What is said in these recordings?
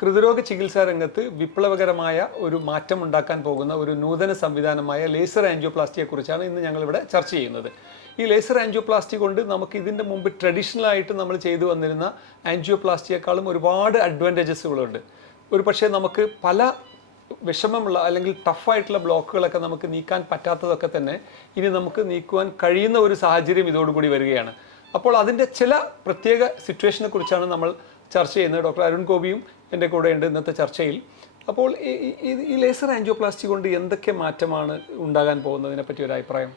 ഹൃദ്രോഗ ചികിത്സാ രംഗത്ത് വിപ്ലവകരമായ ഒരു മാറ്റം ഉണ്ടാക്കാൻ പോകുന്ന ഒരു നൂതന സംവിധാനമായ ലേസർ ആൻജിയോപ്ലാസ്റ്റിയെ കുറിച്ചാണ് ഇന്ന് ഞങ്ങളിവിടെ ചർച്ച ചെയ്യുന്നത്. ഈ ലേസർ ആൻജിയോപ്ലാസ്റ്റി കൊണ്ട് നമുക്ക് ഇതിന്റെ മുമ്പ് ട്രഡീഷണൽ ആയിട്ട് നമ്മൾ ചെയ്തു വന്നിരുന്ന ആൻജിയോപ്ലാസ്റ്റിയേക്കാളും ഒരുപാട് അഡ്വാന്റേജസുകളുണ്ട് ഒരു പക്ഷേ നമുക്ക് പല വിഷമമുള്ള അല്ലെങ്കിൽ ടഫായിട്ടുള്ള ബ്ലോക്കുകളൊക്കെ നമുക്ക് നീക്കാൻ പറ്റാത്തതൊക്കെ തന്നെ ഇനി നമുക്ക് നീക്കുവാൻ കഴിയുന്ന ഒരു സാഹചര്യം ഇതോടുകൂടി വരികയാണ്. അപ്പോൾ അതിന്റെ ചില പ്രത്യേക സിറ്റുവേഷനെ കുറിച്ചാണ് നമ്മൾ ചർച്ച ചെയ്യുന്നത് ഡോക്ടർ അരുൺ ഗോപിയും എന്റെ കൂടെ ഉണ്ട് ഇന്നത്തെ ചർച്ചയിൽ. അപ്പോൾ ഈ ലേസർ ആൻജിയോപ്ലാസ്റ്റി കൊണ്ട് എന്തൊക്കെ മാറ്റമാണ് ഉണ്ടാകാൻ പോകുന്നതിനെ പറ്റി ഒരു അഭിപ്രായം?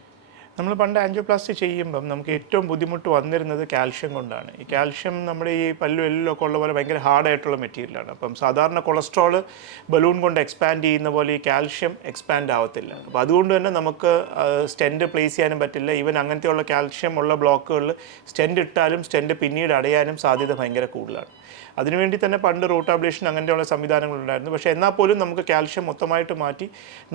നമ്മൾ പണ്ട് ആൻജിയോപ്ലാസ്റ്റി ചെയ്യുമ്പം നമുക്ക് ഏറ്റവും ബുദ്ധിമുട്ട് വന്നിരുന്നത് കാൽഷ്യം കൊണ്ടാണ്. ഈ കാൽഷ്യം നമ്മുടെ ഈ പല്ലും എല്ലിലൊക്കെ ഉള്ള പോലെ ഭയങ്കര ഹാർഡായിട്ടുള്ള മെറ്റീരിയലാണ് അപ്പം സാധാരണ കൊളസ്ട്രോൾ ബലൂൺ കൊണ്ട് എക്സ്പാൻഡ് ചെയ്യുന്ന പോലെ ഈ കാൽഷ്യം എക്സ്പാൻഡ് ആവത്തില്ല. അപ്പോൾ അതുകൊണ്ട് തന്നെ നമുക്ക് സ്റ്റെന്റ് പ്ലേസ് ചെയ്യാനും പറ്റില്ല. ഈവൻ അങ്ങനത്തെയുള്ള കാൽഷ്യം ഉള്ള ബ്ലോക്കുകളിൽ സ്റ്റെന്റ് ഇട്ടാലും സ്റ്റെന്റ് പിന്നീട് അടയാനും സാധ്യത ഭയങ്കര കൂടുതലാണ്. അതിനുവേണ്ടി തന്നെ പണ്ട് റൂട്ടാബ്ലേഷൻ അങ്ങനെയുള്ള സംവിധാനങ്ങളുണ്ടായിരുന്നു. പക്ഷേ എന്നാൽ പോലും നമുക്ക് കാൽഷ്യം മൊത്തമായിട്ട് മാറ്റി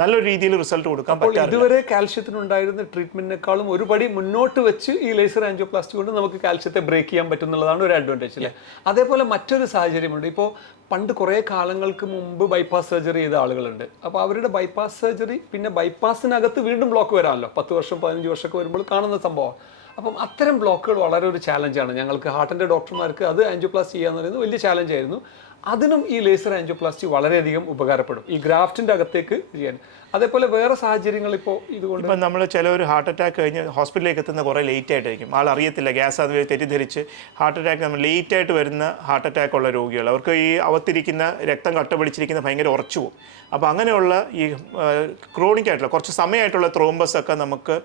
നല്ലൊരു രീതിയിൽ റിസൾട്ട് കൊടുക്കാൻ പറ്റും ഇതുവരെ കാൽഷ്യത്തിനുണ്ടായിരുന്ന ട്രീറ്റ്മെന്റിനേക്കാളും ഒരുപടി മുന്നോട്ട് വെച്ച് ഈ ലേസർ ആൻജിയോപ്ലാസ്റ്റി കൊണ്ട് നമുക്ക് കാൽഷ്യത്തെ ബ്രേക്ക് ചെയ്യാൻ പറ്റുന്നുള്ളതാണ് ഒരു അഡ്വാന്റേജ് അല്ലേ അതേപോലെ മറ്റൊരു സാഹചര്യമുണ്ട്. ഇപ്പോൾ പണ്ട് കുറേ കാലങ്ങൾക്ക് മുമ്പ് ബൈപ്പാസ് സർജറി ചെയ്ത ആളുകളുണ്ട്. അപ്പോൾ അവരുടെ ബൈപ്പാസ് സർജറി പിന്നെ ബൈപ്പാസിനകത്ത് വീണ്ടും ബ്ലോക്ക് വരാമല്ലോ. പത്ത് വർഷം പതിനഞ്ച് വർഷമൊക്കെ വരുമ്പോൾ കാണുന്ന സംഭവം. അപ്പം അത്തരം ബ്ലോക്കുകൾ വളരെ ഒരു ചാലഞ്ചാണ് ഞങ്ങൾക്ക് ഹാർട്ടിന്റെ ഡോക്ടർമാർക്ക് അത് ആൻജിയോപ്ലാസ്റ്റി ചെയ്യാന്ന് പറയുന്നത് വലിയ ചാലഞ്ച് ആയിരുന്നു. അതിനും ഈ ലേസർ ആൻജിയോപ്ലാസ്റ്റി വളരെയധികം ഉപകാരപ്പെടും. ഈ ഗ്രാഫ്റ്റിന്റെ അകത്തേക്ക് ചെയ്യാൻ. അതേപോലെ വേറെ സാഹചര്യങ്ങൾ ഇപ്പോൾ ഇതുകൊണ്ട് ഇപ്പം നമ്മൾ ചില ഒരു ഹാർട്ട് അറ്റാക്ക് കഴിഞ്ഞ് ഹോസ്പിറ്റലിലേക്ക് എത്തുന്ന കുറേ ലേറ്റ് ആയിട്ടായിരിക്കും. ആൾ അറിയത്തില്ല ഗ്യാസ് അത് തെറ്റിദ്ധരിച്ച് ഹാർട്ട് അറ്റാക്ക് നമ്മൾ ലേറ്റ് ആയിട്ട് വരുന്ന ഹാർട്ട് അറ്റാക്ക് ഉള്ള രോഗികൾ. അവർക്ക് ഈ അവത്തിരിക്കുന്ന രക്തം കട്ട പിടിച്ചിരിക്കുന്ന ഭയങ്കര ഉറച്ചു പോകും. അപ്പോൾ അങ്ങനെയുള്ള ഈ ക്രോണിക് ആയിട്ടുള്ള കുറച്ച് സമയമായിട്ടുള്ള ത്രോംബസ് ഒക്കെ നമുക്ക്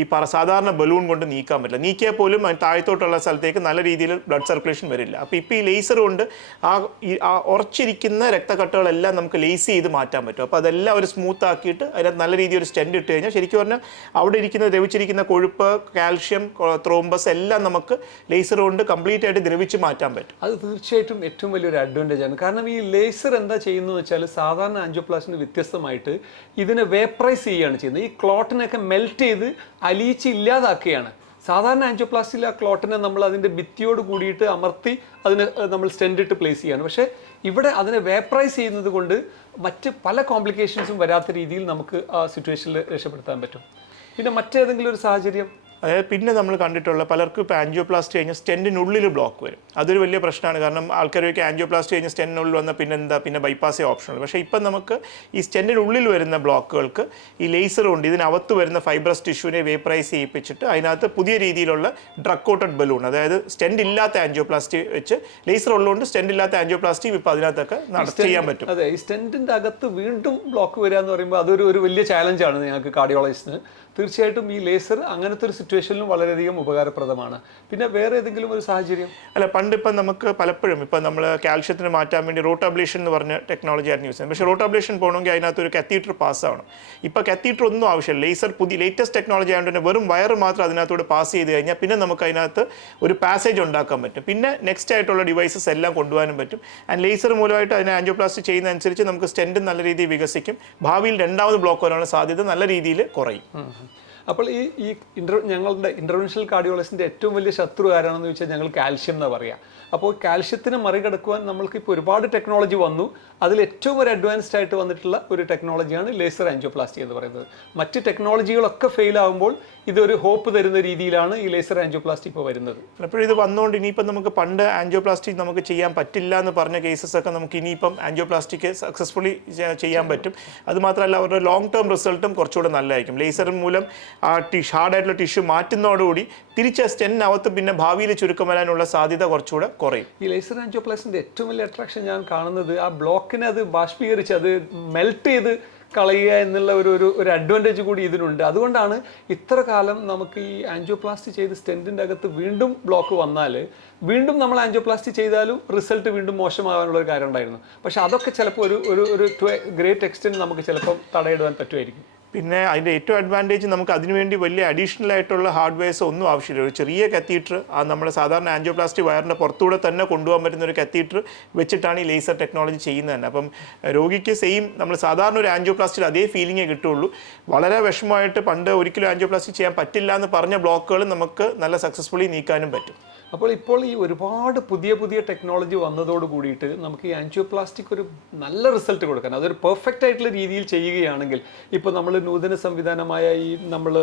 ഈ പറ സാധാരണ ബലൂൺ കൊണ്ട് നീക്കാൻ പറ്റില്ല. നീക്കിയാൽ പോലും താഴത്തോട്ടുള്ള സ്ഥലത്തേക്ക് നല്ല രീതിയിൽ ബ്ലഡ് സർക്കുലേഷൻ വരില്ല. അപ്പോൾ ഇപ്പോൾ ഈ ലേസർ കൊണ്ട് ആ ഈ ആ ഉറച്ചിരിക്കുന്ന രക്തക്കട്ടകളെല്ലാം നമുക്ക് ലേസ് ചെയ്ത് മാറ്റാൻ പറ്റും. അപ്പോൾ അതെല്ലാം ഒരു സ്മൂത്ത് ആക്കിയിട്ട് അതിനകത്ത് നല്ല രീതിയിൽ ഒരു സ്റ്റെൻഡ് ഇട്ട് കഴിഞ്ഞാൽ ശരിക്കും പറഞ്ഞാൽ അവിടെ ഇരിക്കുന്ന ദ്രവിച്ചിരിക്കുന്ന കൊഴുപ്പ് കാൽഷ്യം ത്രോംബസ് എല്ലാം നമുക്ക് ലേസർ കൊണ്ട് കംപ്ലീറ്റ് ആയിട്ട് ദ്രവിച്ച് മാറ്റാൻ പറ്റും. അത് തീർച്ചയായിട്ടും ഏറ്റവും വലിയൊരു അഡ്വാന്റേജ് ആണ്. കാരണം ഈ ലേസർ എന്താ ചെയ്യുന്നത് വെച്ചാൽ സാധാരണ ആൻജിയോപ്ലാസ്റ്റിന് വ്യത്യസ്തമായിട്ട് ഇതിനെ വേപ്രൈസ് ചെയ്യുകയാണ് ചെയ്യുന്നത്. ഈ ക്ലോട്ടിനൊക്കെ മെൽറ്റ് ചെയ്ത് അലിയിച്ച് ഇല്ലാതാക്കുകയാണ്. സാധാരണ ആൻജിയോപ്ലാസ്റ്റിയിൽ ആ ക്ലോട്ടിനെ നമ്മൾ അതിന്റെ ഭിത്തിയോട് കൂടിയിട്ട് അമർത്തി അതിന് നമ്മൾ സ്റ്റെൻഡിട്ട് പ്ലേസ് ചെയ്യാണ്. പക്ഷേ ഇവിടെ അതിനെ വേപ്പറൈസ് ചെയ്യുന്നത് കൊണ്ട് മറ്റ് പല കോംപ്ലിക്കേഷൻസും വരാത്ത രീതിയിൽ നമുക്ക് ആ സിറ്റുവേഷനിൽ രക്ഷപ്പെടുത്താൻ പറ്റും. പിന്നെ മറ്റേതെങ്കിലും ഒരു സാഹചര്യം? അതായത് പിന്നെ നമ്മൾ കണ്ടിട്ടുള്ള പലർക്കും ഇപ്പോൾ ആൻജിയോപ്ലാസ്റ്റ് കഴിഞ്ഞാൽ സ്റ്റെന്റിനുള്ളിൽ ബ്ലോക്ക് വരും. അതൊരു വലിയ പ്രശ്നമാണ്. കാരണം ആൾക്കാരൊക്കെ ആൻജിയോപ്ലാസ്റ്റ് കഴിഞ്ഞ് സ്റ്റെന്റിനുള്ളിൽ വന്നാൽ പിന്നെ എന്താ? പിന്നെ ബൈപ്പാസേ ഓപ്ഷനുള്ളൂ പക്ഷേ ഇപ്പം നമുക്ക് ഈ സ്റ്റെന്റിനുള്ളിൽ വരുന്ന ബ്ലോക്കുകൾക്ക് ഈ ലേസർ കൊണ്ട് ഇതിനകത്ത് വരുന്ന ഫൈബ്രസ് ടിഷ്യൂവിനെ വേപ്പറൈസ് ചെയ്യിപ്പിച്ചിട്ട് അതിനകത്ത് പുതിയ രീതിയിലുള്ള ഡ്രഗ് കോട്ടഡ് ബലൂൺ അതായത് സ്റ്റെന്റ് ഇല്ലാത്ത ആൻജിയോപ്ലാസ്റ്റി വെച്ച് ലേസർ ഉള്ളതുകൊണ്ട് സ്റ്റെന്റ് ഇല്ലാത്ത ആൻജിയോപ്ലാസ്റ്റി ഇപ്പോൾ അതിനകത്തൊക്കെ നടത്തി ചെയ്യാൻ പറ്റും. അതെ ഈ സ്റ്റെന്റിന്റെ അകത്ത് വീണ്ടും ബ്ലോക്ക് വരിക എന്ന് പറയുമ്പോൾ അതൊരു ഒരു വലിയ ചാലഞ്ചാണ് ഞങ്ങൾക്ക് കാർഡിയോളജിസ്റ്റിന് തീർച്ചയായിട്ടും ഈ ലേസർ അങ്ങനത്തെ ഒരു സിറ്റുവേഷനിലും വളരെയധികം ഉപകാരപ്രദമാണ്. പിന്നെ വേറെ ഏതെങ്കിലും ഒരു സാഹചര്യം? അല്ല പണ്ട് ഇപ്പം നമുക്ക് പലപ്പോഴും ഇപ്പം നമ്മൾ കാൽഷ്യത്തിന് മാറ്റാൻ വേണ്ടി റോട്ടാബ്ലേഷൻ എന്ന് പറഞ്ഞ ടെക്നോളജി ആയിരുന്നു യൂസ് ചെയ്യുന്നത്. പക്ഷേ റോട്ടാബ്ലേഷൻ പോകണമെങ്കിൽ അതിനകത്ത് ഒരു കത്തീറ്റർ പാസ് ആവണം. ഇപ്പോൾ കത്തീറ്റർ ഒന്നും ആവശ്യമില്ല. ലേസർ പുതിയ ലേറ്റസ്റ്റ് ടെക്നോളജി ആയതുകൊണ്ട് തന്നെ വെറും വയർ മാത്രം അതിനകത്തൂടെ പാസ് ചെയ്ത് കഴിഞ്ഞാൽ പിന്നെ നമുക്ക് അതിനകത്ത് ഒരു പാസേജ് ഉണ്ടാക്കാൻ പറ്റും. പിന്നെ നെക്സ്റ്റ് ആയിട്ടുള്ള ഡിവൈസസ് എല്ലാം കൊണ്ടുപോകാനും പറ്റും. ആൻഡ് ലേസർ മൂലമായിട്ട് അതിനെ ആൻജിയോപ്ലാസ്റ്റി ചെയ്യുന്ന അനുസരിച്ച് നമുക്ക് സ്റ്റെന്റും നല്ല രീതിയിൽ വികസിക്കും. ഭാവിയിൽ രണ്ടാമത് ബ്ലോക്ക് വരാനുള്ള സാധ്യത നല്ല രീതിയിൽ കുറയും. അപ്പോൾ ഈ ഈ ഇന്റർ ഞങ്ങളുടെ ഇന്റർവെൻഷൻ കാർഡിയോളജിന്റെ ഏറ്റവും വലിയ ശത്രു ആരാണെന്ന് ചോദിച്ചാൽ ഞങ്ങൾ കാൽഷ്യം എന്ന് പറയുക അപ്പോൾ കാൽഷ്യത്തിനെ മറികടക്കുവാൻ നമ്മൾക്ക് ഇപ്പോൾ ഒരുപാട് ടെക്നോളജി വന്നു. അതിൽ ഏറ്റവും ഒരു അഡ്വാൻസ്ഡ് ആയിട്ട് വന്നിട്ടുള്ള ഒരു ടെക്നോളജിയാണ് ലേസർ ആൻജിയോപ്ലാസ്റ്റി എന്ന് പറയുന്നത്. മറ്റ് ടെക്നോളജികളൊക്കെ ഫെയിൽ ആകുമ്പോൾ ഇതൊരു ഹോപ്പ് തരുന്ന രീതിയിലാണ് ഈ ലേസർ ആൻജിയോപ്ലാസ്റ്റി ഇപ്പോൾ വരുന്നത്. അപ്പോൾ ഇത് വന്നുകൊണ്ട് ഇനിയിപ്പം നമുക്ക് പണ്ട് ആൻജിയോപ്ലാസ്റ്റിക് നമുക്ക് ചെയ്യാൻ പറ്റില്ല എന്ന് പറഞ്ഞ കേസസ് ഒക്കെ നമുക്ക് ഇനിയിപ്പം ആൻജിയോപ്ലാസ്റ്റിക് സക്സസ്ഫുള്ളി ചെയ്യാൻ പറ്റും. അത് മാത്രമല്ല അവരുടെ ലോങ് ടേം റിസൾട്ടും കുറച്ചുകൂടെ നല്ലതായിരിക്കും. ലേസർ മൂലം ആ ടിഷ് ഹാർഡായിട്ടുള്ള ടിഷ്യൂ മാറ്റുന്നതോടുകൂടി തിരിച്ച് സ്റ്റെന്നകത്ത് പിന്നെ ഭാവിയിൽ ചുരുക്കം വരാനുള്ള സാധ്യത കുറച്ചുകൂടെ കുറയും. ഈ ലേസർ ആൻജിയോപ്ലാസ്റ്റിന്റെ ഏറ്റവും വലിയ അട്രാക്ഷൻ ഞാൻ കാണുന്നത് ആ ബ്ലോക്കിനെ അത് ബാഷ്പീകരിച്ച് അത് മെൽറ്റ് ചെയ്ത് കളയുക എന്നുള്ള ഒരു ഒരു ഒരു അഡ്വാന്റേജ് കൂടി ഇതിനുണ്ട്. അതുകൊണ്ടാണ് ഇത്ര കാലം നമുക്ക് ഈ ആൻജിയോപ്ലാസ്റ്റി ചെയ്ത് സ്റ്റെന്റിന്റെ അകത്ത് വീണ്ടും ബ്ലോക്ക് വന്നാൽ വീണ്ടും നമ്മൾ ആൻജിയോപ്ലാസ്റ്റി ചെയ്താലും റിസൾട്ട് വീണ്ടും മോശമാകാനുള്ള ഒരു കാര്യം ഉണ്ടായിരുന്നു. പക്ഷെ അതൊക്കെ ചിലപ്പോൾ ഒരു ഒരു ഒരു ഗ്രേറ്റ് എക്സ്റ്റെന്റ് നമുക്ക് ചിലപ്പം തടയിടുവാൻ പറ്റുമായിരിക്കും. പിന്നെ അതിന്റെ ഏറ്റവും അഡ്വാന്റേജ് നമുക്ക് അതിനുവേണ്ടി വലിയ അഡീഷണൽ ആയിട്ടുള്ള ഹാർഡ്വെയർസ് ഒന്നും ആവശ്യമില്ല. ഒരു ചെറിയ കത്തീറ്റർ ആ നമ്മുടെ സാധാരണ ആൻജിയോപ്ലാസ്റ്റി വയറിന്റെ പുറത്തൂടെ തന്നെ കൊണ്ടുപോകാൻ പറ്റുന്ന ഒരു കത്തീറ്റർ വെച്ചിട്ടാണ് ഈ ലേസർ ടെക്നോളജി ചെയ്യുന്നത് തന്നെ. അപ്പം രോഗിക്ക് സെയിം നമ്മൾ സാധാരണ ഒരു ആൻജിയോപ്ലാസ്റ്റിൽ അതേ ഫീലിംഗേ കിട്ടുള്ളൂ വളരെ വിഷമമായിട്ട് പണ്ട് ഒരിക്കലും ആൻജിയോപ്ലാസ്റ്റി ചെയ്യാൻ പറ്റില്ല എന്ന് പറഞ്ഞ ബ്ലോക്കുകൾ നമുക്ക് നല്ല സക്സസ്ഫുള്ളി നീക്കാനും പറ്റും. അപ്പോൾ ഇപ്പോൾ ഈ ഒരുപാട് പുതിയ പുതിയ ടെക്നോളജി വന്നതോട് കൂടിയിട്ട് നമുക്ക് ഈ ആൻജിയോപ്ലാസ്റ്റിക് ഒരു നല്ല റിസൾട്ട് കൊടുക്കാൻ അതൊരു പെർഫെക്റ്റ് ആയിട്ടുള്ള രീതിയിൽ ചെയ്യുകയാണെങ്കിൽ ഇപ്പോൾ നമ്മൾ നൂതന സംവിധാനമായ ഈ നമ്മൾ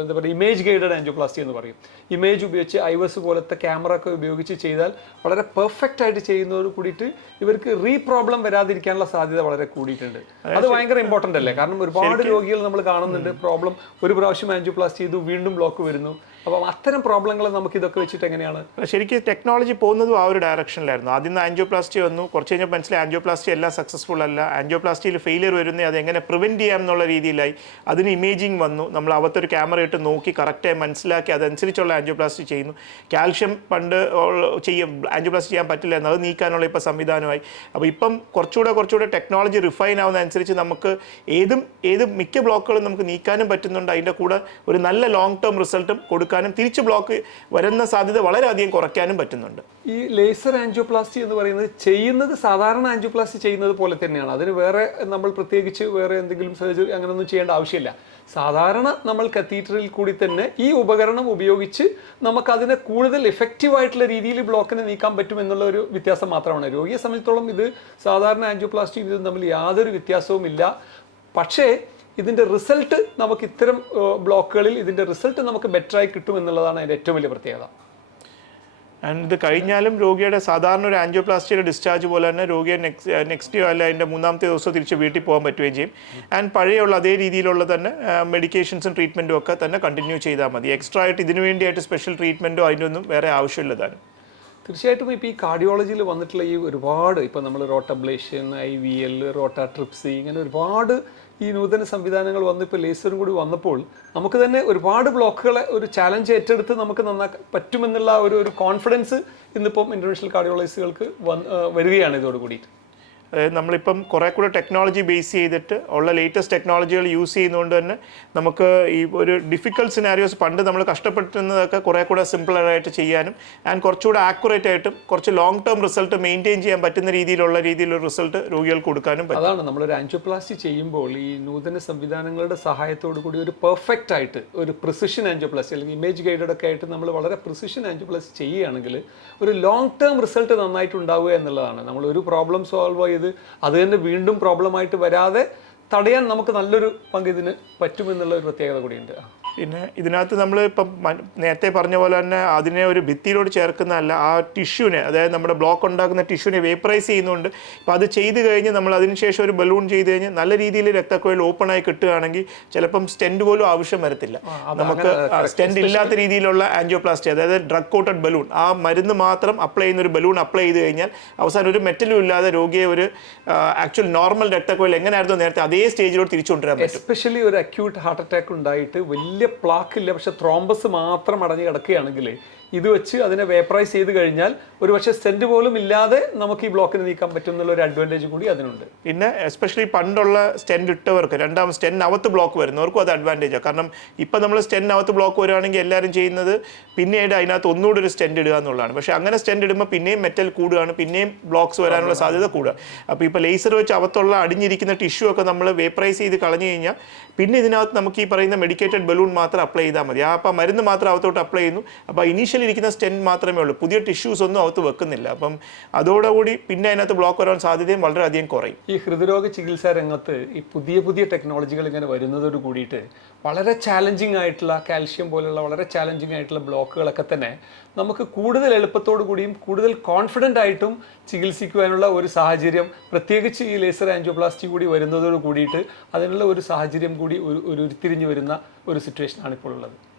എന്താ പറയുക ഇമേജ് ഗൈഡഡ് ആൻജിയോപ്ലാസ്റ്റി എന്ന് പറയും. ഇമേജ് ഉപയോഗിച്ച് ഐവസ് പോലത്തെ ക്യാമറ ഒക്കെ ഉപയോഗിച്ച് ചെയ്താൽ വളരെ പെർഫെക്റ്റ് ആയിട്ട് ചെയ്യുന്നതോട് കൂടിയിട്ട് ഇവർക്ക് റീ പ്രോബ്ലം വരാതിരിക്കാനുള്ള സാധ്യത വളരെ കൂടിയിട്ടുണ്ട്. അത് ഭയങ്കര ഇമ്പോർട്ടന്റ് അല്ലേ? കാരണം ഒരുപാട് രോഗികൾ നമ്മൾ കാണുന്നുണ്ട് പ്രോബ്ലം ഒരു പ്രാവശ്യം ആൻജിയോപ്ലാസ്റ്റി ചെയ്തു വീണ്ടും ബ്ലോക്ക് വരുന്നു. അപ്പം അത്തരം പ്രോബ്ലങ്ങൾ നമുക്ക് ഇതൊക്കെ വെച്ചിട്ട് എങ്ങനെയാണ്? ശരിക്കും ടെക്നോളജി പോകുന്നതും ആ ഒരു ഡയറക്ഷനിലായിരുന്നു. ആദ്യം നിന്ന് ആൻജിയോപ്ലാസ്റ്റി വന്നു. കുറച്ച് കഴിഞ്ഞപ്പോൾ മനസ്സിലായി ആൻജിയോപ്ലാസ്റ്റി എല്ലാം സക്സസ്ഫുൾ അല്ല. ആൻജിയോപ്ലാസ്റ്റിയിൽ ഫെയിലിയർ വരുന്നത് അത് എങ്ങനെ പ്രിവെന്റ് ചെയ്യാം എന്നുള്ള രീതിയിലായി. അതിന് ഇമേജിങ് വന്നു. നമ്മൾ അവത്തൊരു ക്യാമറ ഇട്ട് നോക്കി കറക്റ്റായി മനസ്സിലാക്കി അതനുസരിച്ചുള്ള ആൻജിയോപ്ലാസ്റ്റി ചെയ്യുന്നു. കാൽഷ്യം പണ്ട് ചെയ്യും. ആൻജിയോപ്ലാസ്റ്റി ചെയ്യാൻ പറ്റില്ല അത് നീക്കാനുള്ള ഇപ്പോൾ സംവിധാനമായി. അപ്പോൾ ഇപ്പം കുറച്ചുകൂടെ കുറച്ചുകൂടെ ടെക്നോളജി റിഫൈൻ ആവുന്ന അനുസരിച്ച് നമുക്ക് ഏതും ഏത് മിക്ക ബ്ലോക്കുകളും നമുക്ക് നീക്കാനും പറ്റുന്നുണ്ട്. അതിന്റെ കൂടെ ഒരു നല്ല ലോങ് ടേം റിസൾട്ടും കൊടുക്കാനും തിരിച്ച് ബ്ലോക്ക് വരുന്ന സാധ്യത വളരെയധികം കുറയ്ക്കാനും പറ്റുന്നുണ്ട്. ഈ ലേസർ ആൻജിയോപ്ലാസ്റ്റി എന്ന് പറയുന്നത് ചെയ്യുന്നത് സാധാരണ ആൻജിയോപ്ലാസ്റ്റി ചെയ്യുന്നത് പോലെ തന്നെയാണ്. അതിന് വേറെ നമ്മൾ പ്രത്യേകിച്ച് വേറെ എന്തെങ്കിലും സർജറി അങ്ങനെയൊന്നും ചെയ്യേണ്ട ആവശ്യമില്ല. സാധാരണ നമ്മൾ കത്തീറ്ററിൽ കൂടി തന്നെ ഈ ഉപകരണം ഉപയോഗിച്ച് നമുക്കതിനെ കൂടുതൽ എഫക്റ്റീവ് ആയിട്ടുള്ള രീതിയിൽ ബ്ലോക്കിനെ നീക്കാൻ പറ്റും എന്നുള്ള ഒരു വ്യത്യാസം മാത്രമാണ്. രോഗിയെ സംബന്ധിച്ചിടത്തോളം ഇത് സാധാരണ ആൻജിയോപ്ലാസ്റ്റി ഇതും തമ്മിൽ യാതൊരു വ്യത്യാസവും ഇല്ല പക്ഷേ ഇതിന്റെ റിസൾട്ട് നമുക്ക് ഇത്തരം ബ്ലോക്കുകളിൽ ഇതിന്റെ റിസൾട്ട് നമുക്ക് ബെറ്ററായി കിട്ടും എന്നുള്ളതാണ് അതിന്റെ ഏറ്റവും വലിയ പ്രത്യേകത. ആൻഡ് ഇത് കഴിഞ്ഞാലും രോഗിയുടെ സാധാരണ ഒരു ആൻജിയോപ്ലാസ്റ്റിയുടെ ഡിസ്ചാർജ് പോലെ തന്നെ രോഗിയെ നെക്സ്റ്റ് നെക്സ്റ്റ് ഡേ അല്ല അതിന്റെ മൂന്നാമത്തെ ദിവസം തിരിച്ച് വീട്ടിൽ പോകാൻ പറ്റുകയും ചെയ്യും. ആൻഡ് പഴയുള്ള അതേ രീതിയിലുള്ള തന്നെ മെഡിക്കേഷൻസും ട്രീറ്റ്മെന്റും ഒക്കെ തന്നെ കണ്ടിന്യൂ ചെയ്താൽ മതി. എക്സ്ട്രാ ആയിട്ട് ഇതിനു വേണ്ടിയായിട്ട് സ്പെഷ്യൽ ട്രീറ്റ്മെന്റോ അതിനൊന്നും വേറെ ആവശ്യമില്ലതാണ്. തീർച്ചയായിട്ടും ഇപ്പോൾ ഈ കാർഡിയോളജിയിൽ വന്നിട്ടുള്ള ഈ ഒരുപാട് ഇപ്പോൾ നമ്മൾ റോട്ടബ്ലേഷൻ ഐ വി എൽ റോട്ട ട്രിപ്സി ഇങ്ങനെ ഒരുപാട് ഈ നൂതന സംവിധാനങ്ങൾ വന്നിപ്പോൾ ലേസറും കൂടി വന്നപ്പോൾ നമുക്ക് തന്നെ ഒരുപാട് ബ്ലോക്കുകളെ ഒരു ചാലഞ്ച് ഏറ്റെടുത്ത് നമുക്ക് നന്നാക്കാൻ പറ്റുമെന്നുള്ള ഒരു ഒരു കോൺഫിഡൻസ് ഇന്നിപ്പം ഇന്റർനാഷണൽ കാർഡിയോളജിസ്റ്റുകൾക്ക് വരികയാണ് ഇതോട് കൂടിയിട്ട് അതായത് നമ്മളിപ്പം കുറേ കൂടെ ടെക്നോളജി ബേസ് ചെയ്തിട്ട് ഉള്ള ലേറ്റസ്റ്റ് ടെക്നോളജികൾ യൂസ് ചെയ്യുന്നതുകൊണ്ട് തന്നെ നമുക്ക് ഈ ഒരു ഡിഫിക്കൽട്ട് സിനാരിയോസ് പണ്ട് നമ്മൾ കഷ്ടപ്പെട്ടിരുന്നതൊക്കെ കുറേ കൂടെ സിമ്പിളായിട്ട് ചെയ്യാനും ആൻഡ് കുറച്ചുകൂടെ ആക്യുറേറ്റ് ആയിട്ടും കുറച്ച് ലോങ് ടേം റിസൾട്ട് മെയിന്റെയിൻ ചെയ്യാൻ പറ്റുന്ന രീതിയിലുള്ള രീതിയിലുള്ള റിസൾട്ട് രോഗികൾക്ക് കൊടുക്കാനും പറ്റും. അതാണ് നമ്മളൊരു ആൻജിയോപ്ലാസ്റ്റി ചെയ്യുമ്പോൾ ഈ നൂതന സംവിധാനങ്ങളുടെ സഹായത്തോടു കൂടി ഒരു പെർഫെക്റ്റ് ആയിട്ട് ഒരു പ്രിസിഷൻ ആൻജിയോപ്ലാസ്റ്റി അല്ലെങ്കിൽ ഇമേജ് ഗൈഡഡ് ഒക്കെ ആയിട്ട് നമ്മൾ വളരെ പ്രിസിഷൻ ആൻജിയോപ്ലാസ്റ്റി ചെയ്യുകയാണെങ്കിൽ ഒരു ലോങ് ടേം റിസൾട്ട് നന്നായിട്ട് ഉണ്ടാവുക എന്നുള്ളതാണ്. നമ്മൾ ഒരു പ്രോബ്ലം സോൾവ് ചെയ്ത് അത് തന്നെ വീണ്ടും പ്രോബ്ലമായിട്ട് വരാതെ തടയാൻ നമുക്ക് നല്ലൊരു പങ്ക് ഇതിന് പറ്റുമെന്നുള്ള ഒരു പ്രത്യേകത കൂടിയുണ്ട്. പിന്നെ ഇതിനകത്ത് നമ്മൾ ഇപ്പം നേരത്തെ പറഞ്ഞ പോലെ തന്നെ അതിനെ ഒരു ഭിത്തിയിലോട് ചേർക്കുന്നതല്ല ആ ടിഷ്യൂനെ അതായത് നമ്മുടെ ബ്ലോക്ക് ഉണ്ടാക്കുന്ന ടിഷ്യൂനെ വേപ്പറൈസ് ചെയ്യുന്നുണ്ട്. അപ്പോൾ അത് ചെയ്ത് കഴിഞ്ഞ് നമ്മൾ അതിനുശേഷം ഒരു ബലൂൺ ചെയ്ത് കഴിഞ്ഞ് നല്ല രീതിയിൽ രക്തക്കുഴൽ ഓപ്പൺ ആയി കിട്ടുകയാണെങ്കിൽ ചിലപ്പം സ്റ്റെൻഡ് പോലും ആവശ്യം വരത്തില്ല. നമുക്ക് സ്റ്റെൻഡ് ഇല്ലാത്ത രീതിയിലുള്ള ആൻജിയോപ്ലാസ്റ്റി അതായത് ഡ്രഗ് കോട്ടഡ് ബലൂൺ ആ മരുന്ന് മാത്രം അപ്ലൈ ചെയ്യുന്ന ഒരു ബലൂൺ അപ്ലൈ ചെയ്ത് കഴിഞ്ഞാൽ അവസാനം ഒരു മെറ്റലും ഇല്ലാതെ രോഗിയെ ഒരു ആക്ച്വൽ നോർമൽ രക്തക്കുഴൽ എങ്ങനെയായിരുന്നു നേരത്തെ അതേ സ്റ്റേജിലോട്ട് തിരിച്ചു കൊണ്ടുവരാൻ പറ്റും. എസ്പെഷ്യലി ഒരു അക്യൂട്ട് ഹാർട്ട് അറ്റാക്ക് ഉണ്ടായിട്ട് വലിയ പ്ലാക്ക് ഇല്ല. പക്ഷെ ത്രോംബസ് മാത്രം അടഞ്ഞു കിടക്കുകയാണെങ്കിൽ ഇത് വെച്ച് അതിനെ വേപ്പറൈസ് ചെയ്ത് കഴിഞ്ഞാൽ ഒരു പക്ഷേ സെന്റ് പോലും ഇല്ലാതെ നമുക്ക് ഈ ബ്ലോക്കിന് നീക്കാൻ പറ്റും എന്നുള്ള ഒരു അഡ്വാന്റേജ് കൂടി അതിനുണ്ട്. പിന്നെ എസ്പെഷ്യലി പണ്ടുള്ള സ്റ്റെൻഡ് ഇട്ടവർക്ക് രണ്ടാം സ്റ്റെൻഡിനകത്ത് ബ്ലോക്ക് വരുന്നവർക്കും അത് അഡ്വാന്റേജാണ് കാരണം ഇപ്പം നമ്മൾ സ്റ്റെൻഡിനകത്ത് ബ്ലോക്ക് വരുവാണെങ്കിൽ എല്ലാവരും ചെയ്യുന്നത് പിന്നീട് അതിനകത്ത് ഒന്നുകൂടി ഒരു സ്റ്റെൻഡ് ഇടുക എന്നുള്ളതാണ്. പക്ഷേ അങ്ങനെ സ്റ്റെൻഡ് ഇടുമ്പോൾ പിന്നെയും മെറ്റൽ കൂടുകയാണ് പിന്നെയും ബ്ലോക്സ് വരാനുള്ള സാധ്യത കൂടുക. അപ്പോൾ ഇപ്പോൾ ലേസർ വെച്ച് അകത്തുള്ള അടിഞ്ഞിരിക്കുന്ന ടിഷ്യൂ ഒക്കെ നമ്മൾ വേപ്പറൈസ് ചെയ്ത് കളഞ്ഞു കഴിഞ്ഞാൽ പിന്നെ ഇതിനകത്ത് നമുക്ക് ഈ പറയുന്ന മെഡിക്കേറ്റഡ് ബലൂൺ മാത്രം അപ്ലൈ ചെയ്താൽ മതി. ആ അപ്പോൾ മരുന്ന് മാത്രം അകത്തോട്ട് അപ്ലൈ ചെയ്യുന്നു. അപ്പോൾ ഇനീഷ്യലി ഇരിക്കുന്ന സ്റ്റെൻ മാത്രമേ ഉള്ളൂ. പുതിയ ടിഷ്യൂസ് ഒന്നും അകത്ത് വെക്കുന്നില്ല. അപ്പം അതോടുകൂടി പിന്നെ അതിനകത്ത് ബ്ലോക്ക് വരാൻ സാധ്യതയും വളരെയധികം കുറയും. ഈ ഹൃദ്രോഗ ചികിത്സാ രംഗത്ത് ഈ പുതിയ പുതിയ ടെക്നോളജികൾ ഇങ്ങനെ വരുന്നതോട് കൂടിയിട്ട് വളരെ ചാലഞ്ചിങ് ആയിട്ടുള്ള കാൽഷ്യം പോലുള്ള വളരെ ചാലഞ്ചിങ് ആയിട്ടുള്ള ബ്ലോക്കുകളൊക്കെ തന്നെ നമുക്ക് കൂടുതൽ എളുപ്പത്തോടു കൂടിയും കൂടുതൽ കോൺഫിഡന്റ് ആയിട്ടും ചികിത്സിക്കുവാനുള്ള ഒരു സാഹചര്യം പ്രത്യേകിച്ച് ഈ ലേസർ ആൻജിയോപ്ലാസ്റ്റി കൂടി വരുന്നതോട് കൂടിയിട്ട് അതിനുള്ള ഒരു സാഹചര്യം കൂടി ഒരു ഒരു തിരിഞ്ഞു വരുന്ന ഒരു സിറ്റുവേഷനാണ് ഇപ്പോൾ ഉള്ളത്.